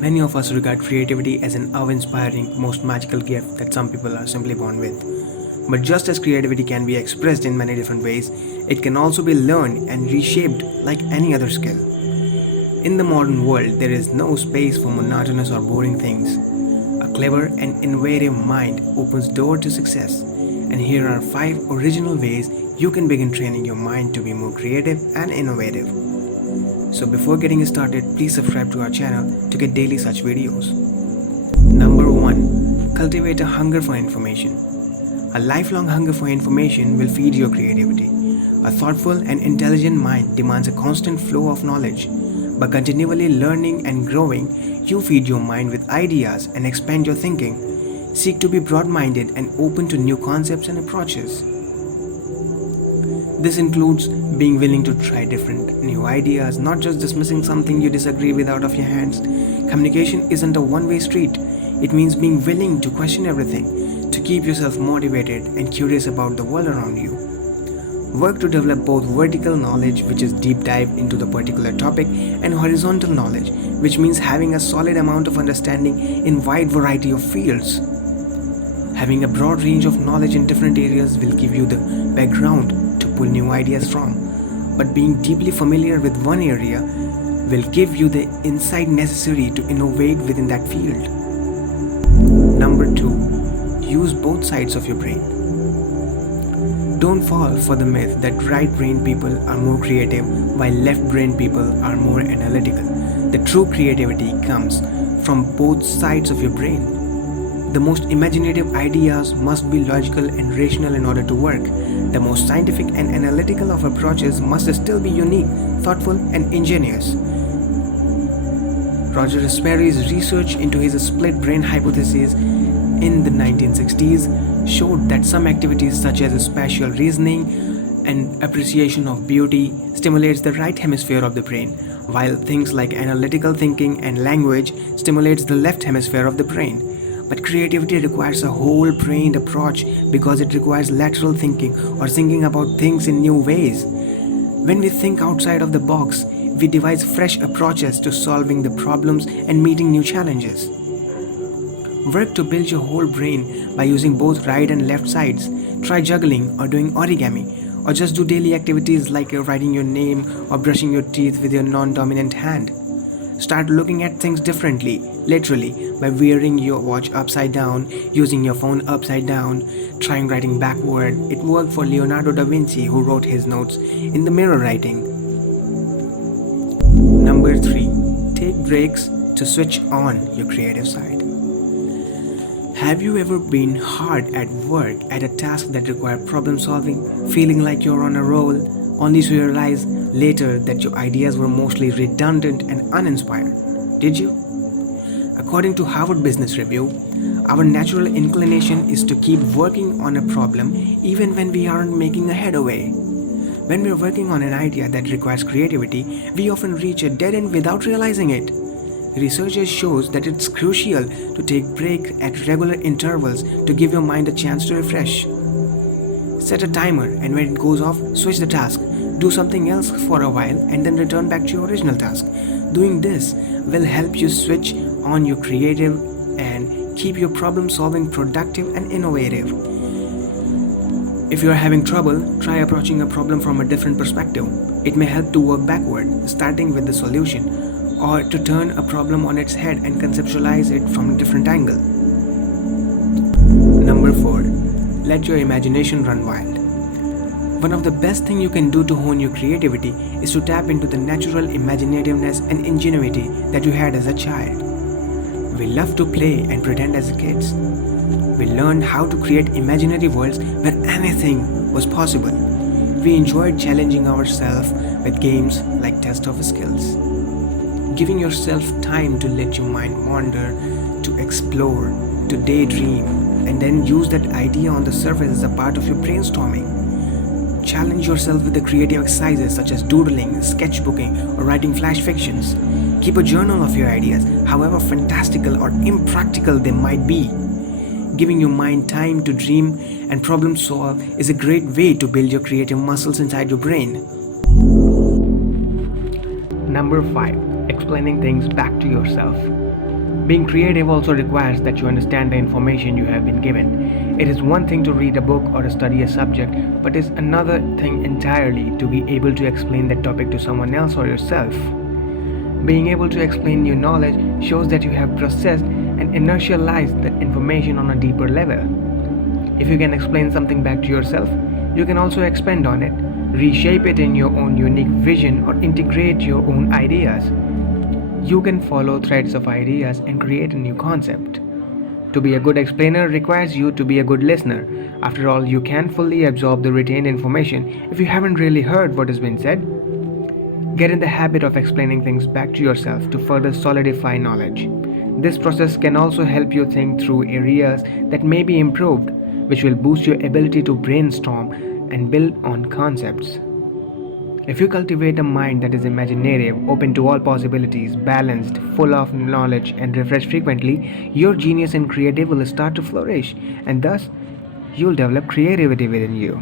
Many of us regard creativity as an awe-inspiring, most magical gift that some people are simply born with. But just as creativity can be expressed in many different ways, it can also be learned and reshaped like any other skill. In the modern world, there is no space for monotonous or boring things. A clever and innovative mind opens door to success. And here are 5 original ways you can begin training your mind to be more creative and innovative. So before getting started, please subscribe to our channel to get daily such videos. Number 1. Cultivate a hunger for information. A lifelong hunger for information will feed your creativity. A thoughtful and intelligent mind demands a constant flow of knowledge. By continually learning and growing, you feed your mind with ideas and expand your thinking. Seek to be broad-minded and open to new concepts and approaches. This includes being willing to try different new ideas, not just dismissing something you disagree with out of your hands. Communication isn't a one-way street. It means being willing to question everything, to keep yourself motivated and curious about the world around you. Work to develop both vertical knowledge, which is deep dive into the particular topic, and horizontal knowledge, which means having a solid amount of understanding in wide variety of fields. Having a broad range of knowledge in different areas will give you the background to pull new ideas from, but being deeply familiar with one area will give you the insight necessary to innovate within that field. Number 2. Use both sides of your brain. Don't fall for the myth that right-brained people are more creative while left-brained people are more analytical. The true creativity comes from both sides of your brain. The most imaginative ideas must be logical and rational in order to work. The most scientific and analytical of approaches must still be unique, thoughtful, and ingenious. Roger Sperry's research into his split brain hypothesis in the 1960s showed that some activities such as spatial reasoning and appreciation of beauty stimulates the right hemisphere of the brain, while things like analytical thinking and language stimulates the left hemisphere of the brain. But creativity requires a whole-brained approach because it requires lateral thinking or thinking about things in new ways. When we think outside of the box, we devise fresh approaches to solving the problems and meeting new challenges. Work to build your whole brain by using both right and left sides. Try juggling or doing origami, or just do daily activities like writing your name or brushing your teeth with your non-dominant hand. Start looking at things differently, literally, by wearing your watch upside down, using your phone upside down, trying writing backward. It worked for Leonardo da Vinci, who wrote his notes in the mirror writing. Number 3. Take breaks to switch on your creative side. Have you ever been hard at work at a task that required problem solving, feeling like you're on a roll, only to realize later that your ideas were mostly redundant and uninspired? Did you? According to Harvard Business Review, our natural inclination is to keep working on a problem even when we aren't making a headway. When we're working on an idea that requires creativity, we often reach a dead end without realizing it. Research shows that it's crucial to take breaks at regular intervals to give your mind a chance to refresh. Set a timer, and when it goes off, switch the task. Do something else for a while and then return back to your original task. Doing this will help you switch on your creative and keep your problem solving productive and innovative. If you are having trouble, try approaching a problem from a different perspective. It may help to work backward, starting with the solution, or to turn a problem on its head and conceptualize it from a different angle. Number 4. Let your imagination run wild. One of the best things you can do to hone your creativity is to tap into the natural imaginativeness and ingenuity that you had as a child. We loved to play and pretend as kids. We learned how to create imaginary worlds where anything was possible. We enjoyed challenging ourselves with games like Test of Skills. Giving yourself time to let your mind wander, to explore, to daydream, and then use that idea on the surface as a part of your brainstorming. Challenge yourself with the creative exercises such as doodling, sketchbooking, or writing flash fictions. Keep a journal of your ideas, however fantastical or impractical they might be. Giving your mind time to dream and problem solve is a great way to build your creative muscles inside your brain. Number 5. Explaining things back to yourself. Being creative also requires that you understand the information you have been given. It is one thing to read a book or study a subject, but it's another thing entirely to be able to explain that topic to someone else or yourself. Being able to explain new knowledge shows that you have processed and inertialized the information on a deeper level. If you can explain something back to yourself, you can also expand on it, reshape it in your own unique vision, or integrate your own ideas. You can follow threads of ideas and create a new concept. To be a good explainer requires you to be a good listener. After all, you can't fully absorb the retained information if you haven't really heard what has been said. Get in the habit of explaining things back to yourself to further solidify knowledge. This process can also help you think through areas that may be improved, which will boost your ability to brainstorm and build on concepts. If you cultivate a mind that is imaginative, open to all possibilities, balanced, full of knowledge, and refreshed frequently, your genius and creativity will start to flourish, and thus, you'll develop creativity within you.